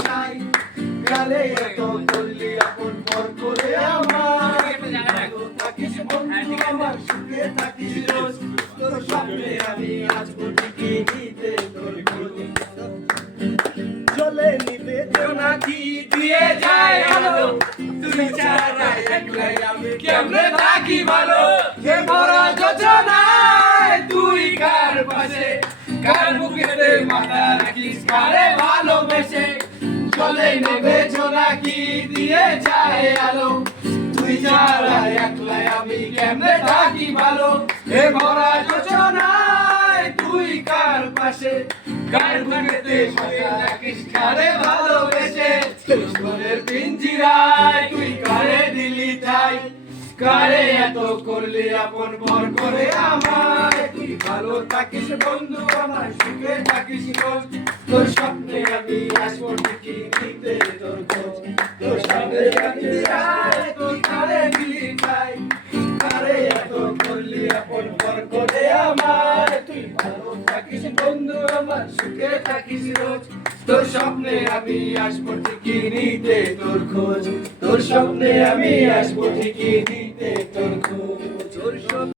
চাই কালে এত করলি আপন পর করে আমার ভালো থাকিস বন্ধু আমার সুখে থাকিস রোজ তোর স্বপ্নে আমি আসবো ঠিকই নিতে তোর খোঁজ চলে নিবে জোনাকি দিয়ে যায় আলো তুই ছাড়া একলাই আমি কেমনে থাকি ভালো হে ভরা যোজনায় তুই কার পাশে কার বুকেতে মাথা রাখিস কারে ভালোবেসে চলে নেবে জোনাকি দিয়ে যায় আলো তুই ছাড়া একলাই আমি কেমনে থাকি ভালো হে ভরা যোজনায় তুই কার পাশে কার বুকেতে মাথা রাখিস কারে ভালোবেসে তোর পিঞ্জিরায় তুই কারে দিলি ঠাই কারে এত করলি আপন পর করে আমায় তুই ভালো থাকিস বন্ধু আমার সুখে থাকিস রোজ তোর স্বপ্নে আমি আসবো ঠিকই নিতে তোর খোঁজ তোর সামনে আমি তুই কারে দিলি ঠাই কারে এত করলি আপন পর করে আমায় তুই ভালো থাকিস বন্ধু আমার সুখে থাকিস রোজ তোর স্বপ্নে আমি আসবো ঠিকই নিতে তোর খোঁজ তোর স্বপ্নে আমি আসবো ঠিকই নিতে তোর খোঁজ